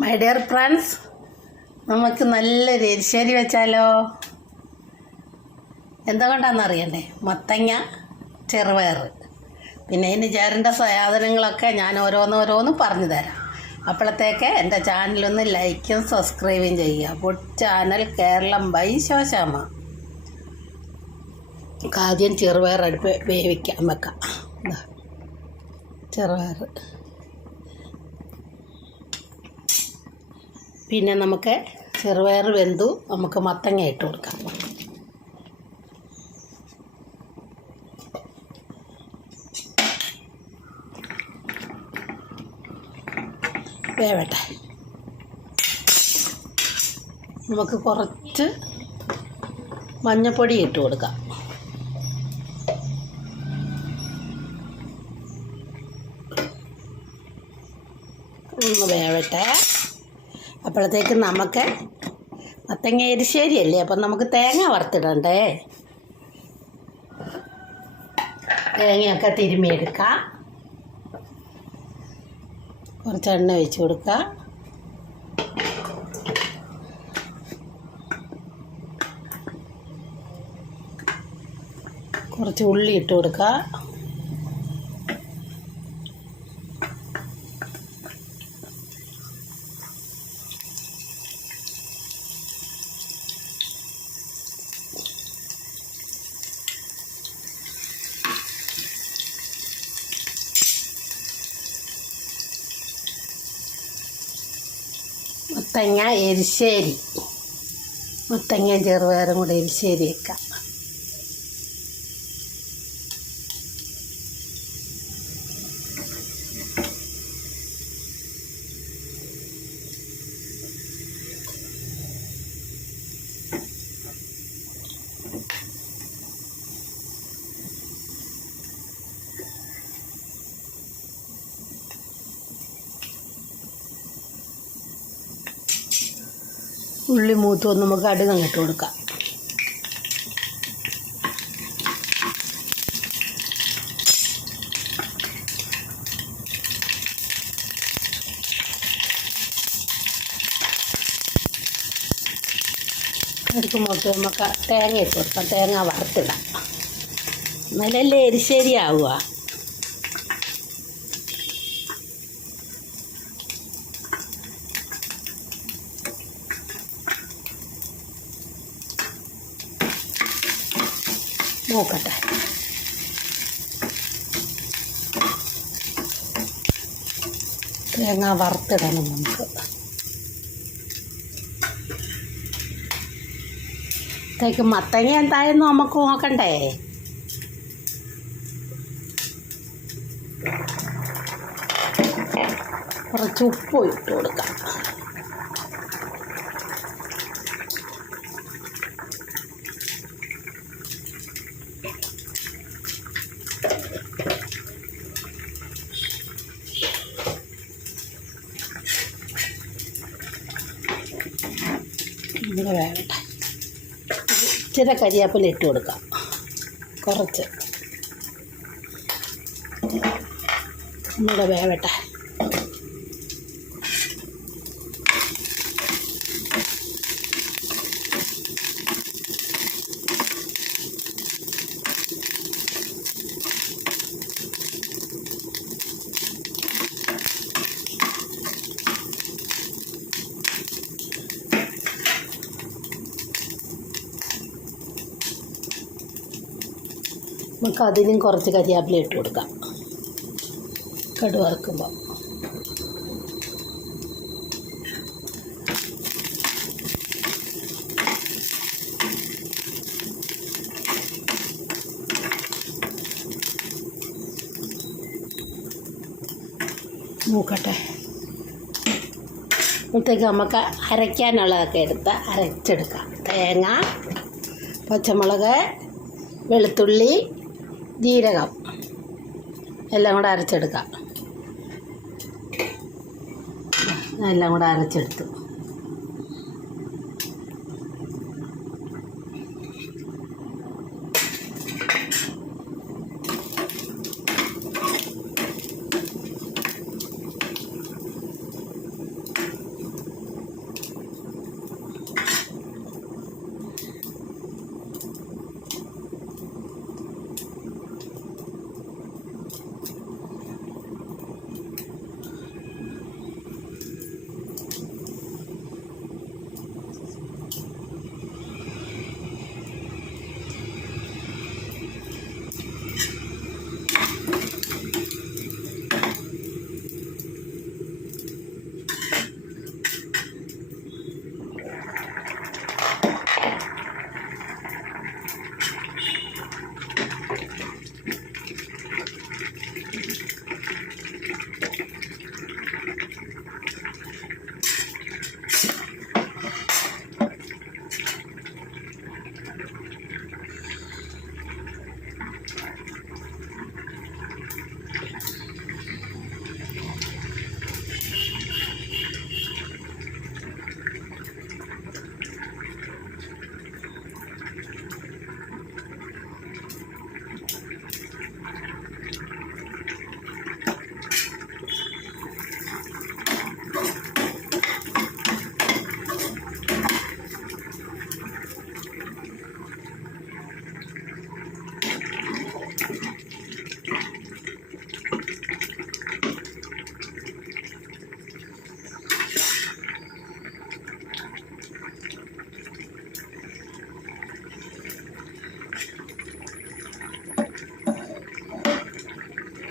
My dear friends, നമുക്ക് നല്ലൊരു എരിശ്ശേരി വെച്ചാലോ? എന്തുകൊണ്ടാണെന്നറിയണ്ടേ? മത്തങ്ങ, ചെറുപയർ, പിന്നെ ഇതിന് ചേരേണ്ട സാധനങ്ങളൊക്കെ ഞാൻ ഓരോന്നോരോന്ന് പറഞ്ഞു തരാം. അപ്പോഴത്തേക്ക് എൻ്റെ ചാനലൊന്ന് ലൈക്കും സബ്സ്ക്രൈബും ചെയ്യുക. Food channel Keralam by Shoshamma. ആദ്യം ചെറുപയർ അടുപ്പ് വേവിക്കാൻ വെക്കാം. ചെറുപയർ, പിന്നെ നമുക്ക് ചെറുപയർ വെന്തു, നമുക്ക് മത്തങ്ങ ഇട്ട് കൊടുക്കാം. വേവട്ടെ. നമുക്ക് കുറച്ച് മഞ്ഞൾപ്പൊടി ഇട്ട് കൊടുക്കാം. ഒന്ന് വേവട്ടെ. അപ്പോഴത്തേക്ക് നമുക്ക് മത്തങ്ങ എരിശ്ശേരി അല്ലേ, അപ്പം നമുക്ക് തേങ്ങ വറുത്തിടണ്ടേ. തേങ്ങയൊക്കെ തിരുമ്മിയെടുക്കാം. കുറച്ച് എണ്ണ ഒഴിച്ച് കൊടുക്കുക. കുറച്ച് ഉള്ളി ഇട്ട് കൊടുക്കുക. മത്തങ്ങ എരിശ്ശേരി, മത്തങ്ങ ചെറുപയറും കൂടെ എരിശ്ശേരി വെക്കാം. ഉള്ളി മൂത്ത് വന്ന് നമുക്ക് കടുക് ഇട്ട് കൊടുക്കാം. കടുക് മൂത്ത് നമുക്ക് തേങ്ങ ഇട്ട് കൊടുക്കാം. തേങ്ങ വറുത്തിടാം, എന്നാലല്ലേ എരിശ്ശേരി ആവുക. നോക്കട്ടെ. തേങ്ങ വറുത്തിടണം നമുക്ക്. ത്തേക്ക് മത്തങ്ങ എന്തായെന്ന് നമുക്ക് നോക്കണ്ടേ. കുറച്ച് ഉപ്പ് ഇട്ട് കൊടുക്കാം. ഇങ്ങനെ വേവട്ടെ. ഇച്ചിരി കരിയാപ്പില ഇട്ട് കൊടുക്കാം. കുറച്ച് ഇങ്ങനെ വേവട്ടെ. നമുക്ക് അതിനും കുറച്ച് കരിയാപ്പില ഇട്ട് കൊടുക്കാം. കടുക് വറുക്കുമ്പോൾ നോക്കട്ടെ. അപ്പോഴത്തേക്ക് നമുക്ക് അരയ്ക്കാനുള്ളതൊക്കെ എടുത്ത് അരച്ചെടുക്കാം. തേങ്ങ, പച്ചമുളക്, വെളുത്തുള്ളി, ജീരകം എല്ലാം കൂടെ അരച്ചെടുക്കാം. എല്ലാം കൂടെ അരച്ചെടുത്തു.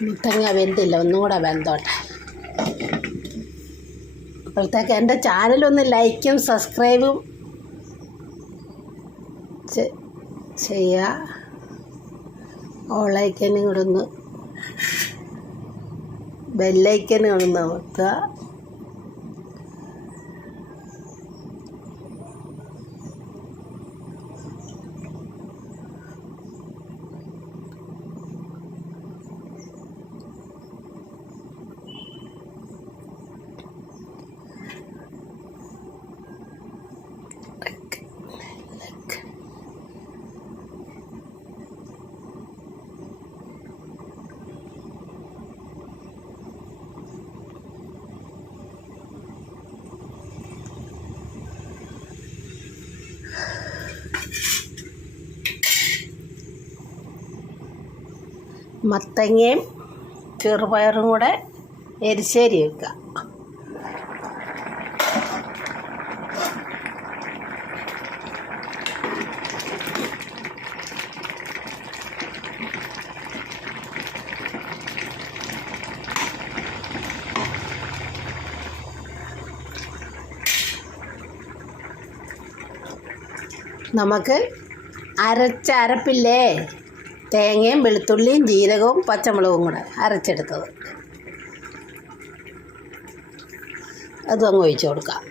മത്തങ്ങ വെന്തില്ല, ഒന്നും കൂടെ വെന്തോട്ടെ. അപ്പോഴത്തേക്ക് എൻ്റെ ചാനലൊന്ന് ലൈക്കും സബ്സ്ക്രൈബും ചെയ്യുക. ഓളൈക്കനും കൂടെ ഒന്ന് ബെല്ലൈക്കനും കൂടെ ഒന്ന് അമർത്തുക. മത്തങ്ങയും ചെറുപയറും കൂടെ എരിശ്ശേരി വെക്കുക. നമുക്ക് അരപ്പില്ലേ, തേങ്ങയും വെളുത്തുള്ളിയും ജീരകവും പച്ചമുളകും കൂടെ അരച്ചെടുത്തത്, അതും അങ്ങ് ഒഴിച്ച് കൊടുക്കാം.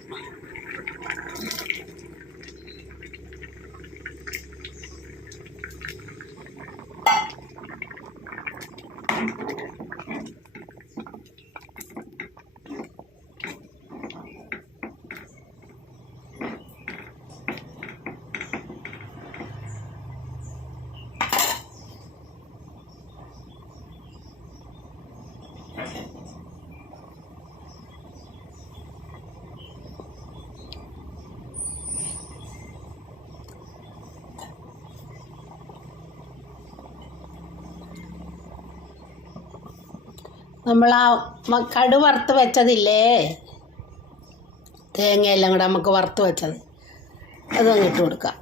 നമ്മൾ ആ കടു വറുത്ത് വെച്ചതില്ലേ, തേങ്ങയെല്ലാം കൂടെ നമുക്ക് വറുത്ത് വെച്ചത്, അതങ്ങ് ഇട്ട് കൊടുക്കാം.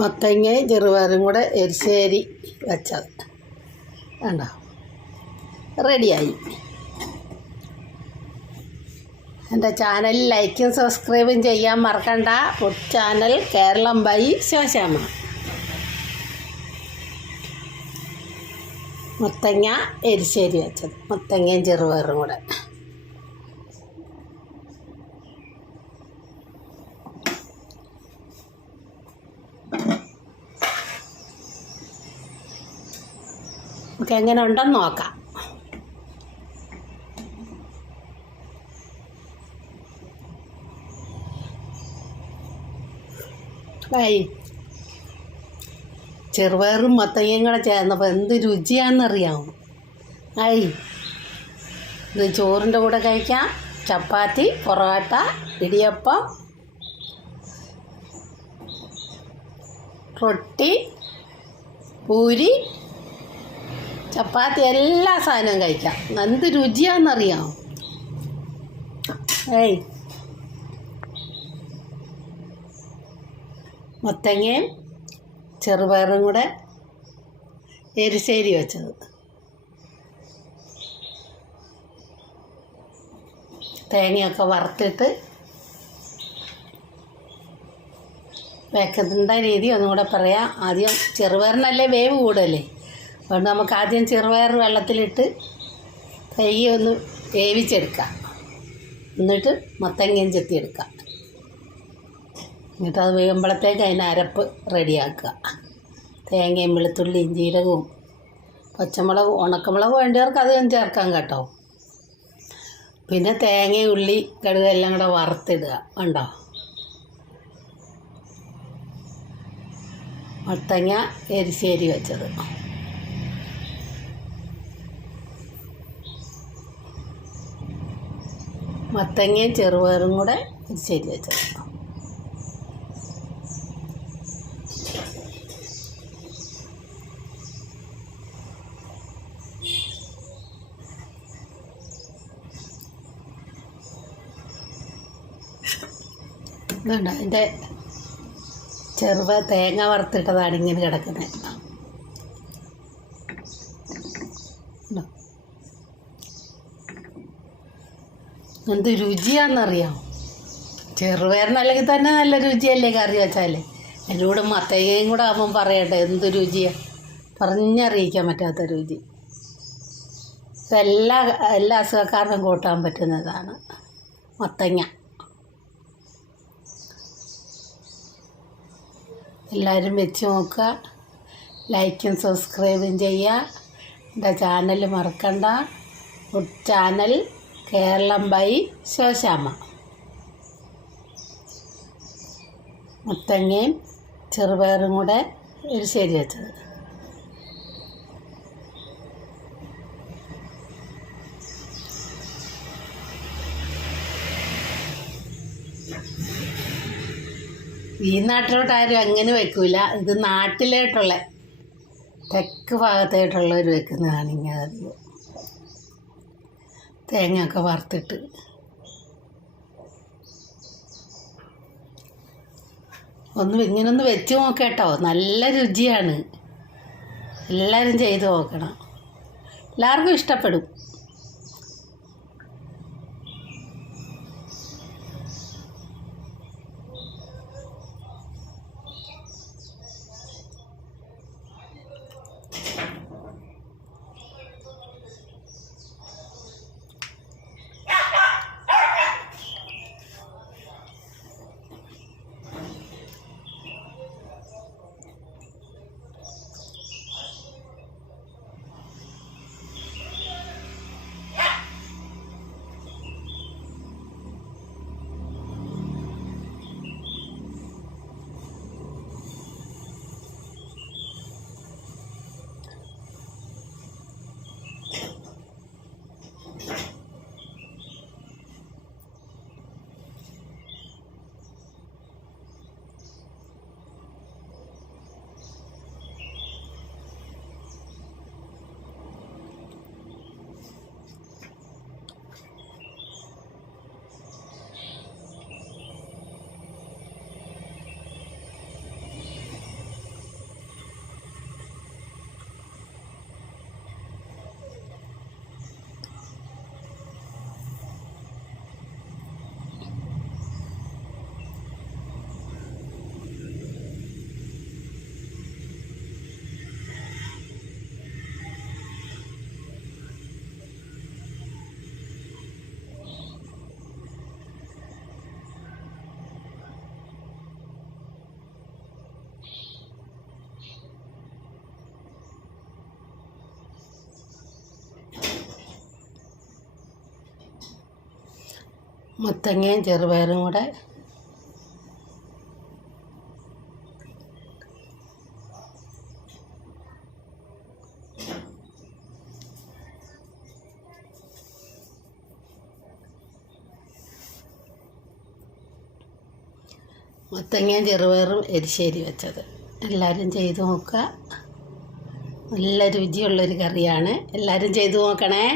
മത്തങ്ങയും ചെറുപയറും കൂടെ എരിശ്ശേരി വെച്ചത് വേണ്ട, റെഡിയായി. എൻ്റെ ചാനൽ ലൈക്കും സബ്സ്ക്രൈബും ചെയ്യാൻ മറക്കണ്ട. Food channel Keralam by Shoshamma. മത്തങ്ങ എരിശ്ശേരി വെച്ചത്, മത്തങ്ങയും ചെറുപയറും കൂടെ. നമുക്ക് എങ്ങനെ ഉണ്ടെന്ന് നോക്കാം. ചെറുപയറും മത്തങ്ങയും കൂടെ ചേർന്നപ്പോൾ എന്ത് രുചിയാണെന്നറിയാമോ? ഇത് ചോറിൻ്റെ കൂടെ കഴിക്കാം, ചപ്പാത്തി, പൊറോട്ട, ഇടിയപ്പം, റൊട്ടി, പൂരി, ചപ്പാത്തി, എല്ലാ സാധനവും കഴിക്കാം. എന്ത് രുചിയാണെന്നറിയാമോ? മത്തങ്ങയും ചെറുപയറും കൂടെ എരിശ്ശേരി വെച്ചത്, തേങ്ങയൊക്കെ വറുത്തിട്ട് വെക്കുന്ന രീതി ഒന്നും കൂടെ പറയാം. ആദ്യം ചെറുപയറിനല്ലേ വേവ് കൂടുതലേ, അതുകൊണ്ട് നമുക്ക് ആദ്യം ചെറുപയർ വെള്ളത്തിലിട്ട് കഴുകി ഒന്ന് വേവിച്ചെടുക്കാം. എന്നിട്ട് മത്തങ്ങയും ചെത്തിയെടുക്കാം. എന്നിട്ട് അത് വേകുമ്പോഴത്തേക്ക് അതിന് അരപ്പ് റെഡിയാക്കുക. തേങ്ങയും വെളുത്തുള്ളിയും ജീരകവും പച്ചമുളകും ഉണക്കമുളക് വേണ്ടിയവർക്ക് അധികം ചേർക്കാം കേട്ടോ. പിന്നെ തേങ്ങ, ഉള്ളി, കടുക് എല്ലാം കൂടെ വറുത്തിടുക. ഉണ്ടോ? മത്തങ്ങ എരിശ്ശേരി വെച്ചത്, മത്തങ്ങയും ചെറുപയറും കൂടെ എരിശ്ശേരി വെച്ചത്. ഇതുണ്ട് അതിൻ്റെ തേങ്ങ വറുത്തിട്ടതാണ് ഇങ്ങനെ കിടക്കുന്നത്. എന്ത് രുചിയാണെന്നറിയാം. ചെറുപയറിനല്ലെങ്കിൽ തന്നെ നല്ല രുചിയല്ലേ കറി വെച്ചാൽ. എൻ്റെ കൂടെ മത്തങ്ങയും കൂടെ ആകുമ്പം പറയട്ടെ എന്ത് രുചിയാണ്, പറഞ്ഞറിയിക്കാൻ പറ്റാത്ത രുചി. എല്ലാ അസുഖക്കാർക്കും കൂട്ടാൻ പറ്റുന്നതാണ് മത്തങ്ങ. എല്ലാവരും വെച്ച് നോക്കുക, ലൈക്കും സബ്സ്ക്രൈബും ചെയ്യുക. എൻ്റെ ചാനൽ മറക്കണ്ട. Food channel Keralam by Shoshamma. മത്തങ്ങയും ചെറുപയറും കൂടെ എരിശ്ശേരി വെച്ചത്. ഈ നാട്ടിലോട്ടാരും അങ്ങനെ വെക്കൂല. ഇത് നാട്ടിലോട്ടുള്ള തെക്ക് ഭാഗത്തായിട്ടുള്ളവർ വെക്കുന്നതാണ് ഇങ്ങനെ അധികം. തേങ്ങയൊക്കെ വറുത്തിട്ട് ഇങ്ങനൊന്ന് വെച്ച് നോക്കേട്ടോ, നല്ല രുചിയാണ്. എല്ലാവരും ചെയ്ത് നോക്കണം, എല്ലാവർക്കും ഇഷ്ടപ്പെടും. മത്തങ്ങയും ചെറുപയറും കൂടെ മത്തങ്ങയും ചെറുപയറും എരിശ്ശേരി വെച്ചത്. എല്ലാവരും ചെയ്ത് നോക്കുക, നല്ല രുചിയുള്ളൊരു കറിയാണ്. എല്ലാവരും ചെയ്ത് നോക്കണേ.